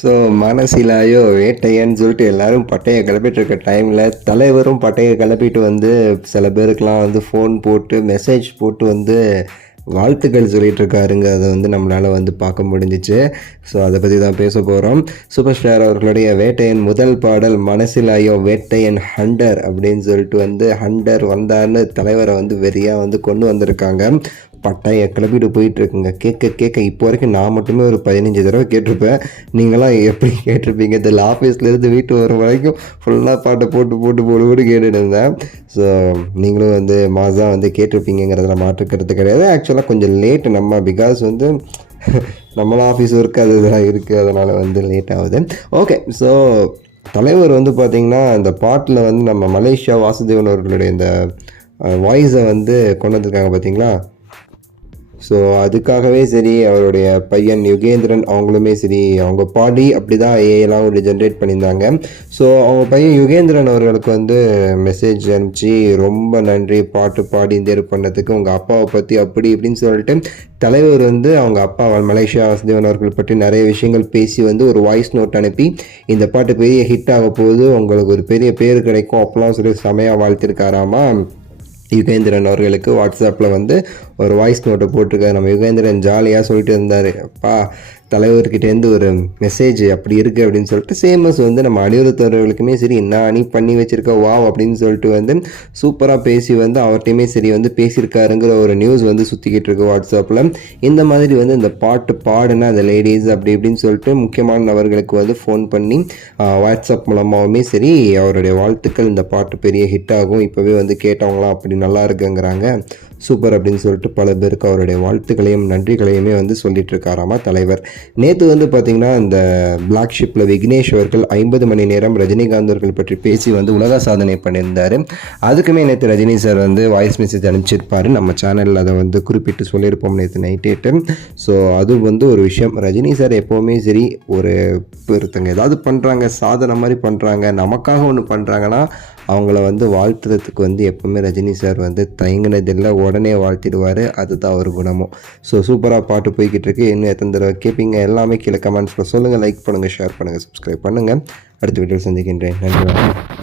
So மனசிலாயோ வேட்டையன்னு சொல்லிட்டு எல்லாரும் பட்டையை கிளப்பிட்டு இருக்க டைமில் தலைவரும் பட்டையை கிளப்பிட்டு வந்து சில பேருக்கெலாம் வந்து ஃபோன் போட்டு மெசேஜ் போட்டு வந்து வாழ்த்துக்கள் சொல்லிட்டு இருக்காருங்க. அதை வந்து நம்மளால் வந்து பார்க்க முடிஞ்சிச்சு. ஸோ அதை பற்றி தான் பேச போகிறோம். சூப்பர் ஸ்டார் அவர்களுடைய வேட்டையன் முதல் பாடல் மனசிலாயோ வேட்டையன் ஹண்டர் அப்படின்னு சொல்லிட்டு வந்து ஹண்டர் வந்தார்னு தலைவரை வந்து வெறியாக வந்து கொண்டு வந்திருக்காங்க. பட்டையை கிளப்பிட்டு போயிட்டுருக்குங்க. கேட்க இப்போ வரைக்கும் நான் மட்டுமே ஒரு 15 தடவை கேட்டிருப்பேன். நீங்களாம் எப்படி கேட்டிருப்பீங்க தெரியல. ஆஃபீஸ்லேருந்து வீட்டு வர வரைக்கும் ஃபுல்லாக பாட்டை போட்டு கேட்டுட்டு இருந்தேன். ஸோ நீங்களும் வந்து மாதம் வந்து கேட்டிருப்பீங்கிறதுல மாற்றுக்கிறது கிடையாது. ஆக்சுவலாக கொஞ்சம் லேட்டு நம்ம பிகாஸ் வந்து நம்மளாம் ஆஃபீஸ் ஒர்க் அது இதெல்லாம் இருக்குது, அதனால் வந்து லேட் ஆகுது. ஓகே, ஸோ தலைவர் வந்து பார்த்திங்கன்னா இந்த பாட்டில் வந்து நம்ம மலேசியா வாசுதேவன் அவர்களுடைய இந்த வாய்ஸை வந்து கொண்டு வந்திருக்காங்க பார்த்தீங்களா. ஸோ அதுக்காகவே சரி அவருடைய பையன் யுகேந்திரன் அவங்களுமே சரி அவங்க பாடி அப்படி தான் ஏஎல்லாம் ஒரு ஜென்ரேட் பண்ணியிருந்தாங்க. ஸோ அவங்க பையன் யுகேந்திரன் அவர்களுக்கு வந்து மெசேஜ் அனுப்பிச்சு ரொம்ப நன்றி பாட்டு பாடி தேர்வு பண்ணதுக்கு, உங்கள் அப்பாவை பற்றி அப்படி இப்படின்னு சொல்லிட்டு தலைவர் வந்து அவங்க அப்பா மலேசியா வாசுதேவன் அவர்கள் பற்றி நிறைய விஷயங்கள் பேசி வந்து ஒரு வாய்ஸ் நோட் அனுப்பி இந்த பாட்டு பெரிய ஹிட் ஆக போகுது, உங்களுக்கு ஒரு பெரிய பேர் கிடைக்கும் அப்போலாம் சொல்லி செமையாக வாழ்த்திருக்காராமா. யுகேந்திரன் அவர்களுக்கு வாட்ஸ்அப்பில் வந்து ஒரு வாய்ஸ் நோட்டை போட்டிருக்காரு. நம்ம யுகேந்திரன் ஜாலியாக சொல்லிட்டு இருந்தார், அப்பா தலைவர்கிட்டேருந்து ஒரு மெசேஜ் அப்படி இருக்குது அப்படின்னு சொல்லிட்டு. சேமஸ் வந்து நம்ம அனிருத் அவர்களுக்குமே சரி என்ன அணி பண்ணி வச்சுருக்க வாவ் அப்படின்னு சொல்லிட்டு வந்து சூப்பராக பேசி வந்து அவர்கிட்டையுமே சரி வந்து பேசியிருக்காருங்கிற ஒரு நியூஸ் வந்து சுற்றிக்கிட்டு இருக்கு வாட்ஸ்அப்பில். இந்த மாதிரி வந்து இந்த பாட்டு பாடுனா அந்த லேடிஸ் அப்படி இப்படின்னு சொல்லிட்டு முக்கியமான நபர்களுக்கு வந்து ஃபோன் பண்ணி வாட்ஸ்அப் மூலமாகவுமே சரி அவருடைய வாழ்த்துக்கள், இந்த பாட்டு பெரிய ஹிட் ஆகும், இப்போவே வந்து கேட்டவங்களாம் அப்படி நல்லா இருக்குங்கிறாங்க, சூப்பர் அப்படின்னு சொல்லிட்டு பல பேருக்கு அவருடைய வாழ்த்துக்களையும் நன்றிகளையுமே வந்து சொல்லிட்டு இருக்காராமா தலைவர். நேற்று வந்து பார்த்திங்கன்னா இந்த பிளாக் ஷிப்பில் விக்னேஷ் அவர்கள் 50 மணி நேரம் ரஜினிகாந்த் அவர்கள் பற்றி பேசி வந்து உலக சாதனை பண்ணியிருந்தார். அதுக்குமே நேற்று ரஜினி சார் வந்து வாய்ஸ் மெசேஜ் அனுப்பிச்சிருப்பார். நம்ம சேனலில் அதை வந்து குறிப்பிட்டு சொல்லியிருப்போம் நேற்று நைட்டேட்டு. ஸோ அது வந்து ஒரு விஷயம். ரஜினி சார் எப்போவுமே சரி ஒருத்தங்க ஏதாவது பண்ணுறாங்க, சாதனை மாதிரி பண்ணுறாங்க, நமக்காக ஒன்று பண்ணுறாங்கன்னா அவங்கள வந்து வாழ்த்துறதுக்கு வந்து எப்போவுமே ரஜினி சார் வந்து தயங்கினதில்லை, உடனே வாழ்த்திடுவார். அதுதான் ஒரு குணமும். ஸோ சூப்பராக பாட்டு போய்கிட்டு இருக்கு. இன்னும் எத்தனை தடவை கேட்பீங்க எல்லாமே கீழே கமெண்ட்ஸில் சொல்லுங்கள். லைக் பண்ணுங்கள், ஷேர் பண்ணுங்கள், சப்ஸ்கிரைப் பண்ணுங்கள். அடுத்த வீடியோவில் சந்திக்கின்றேன். நன்றி.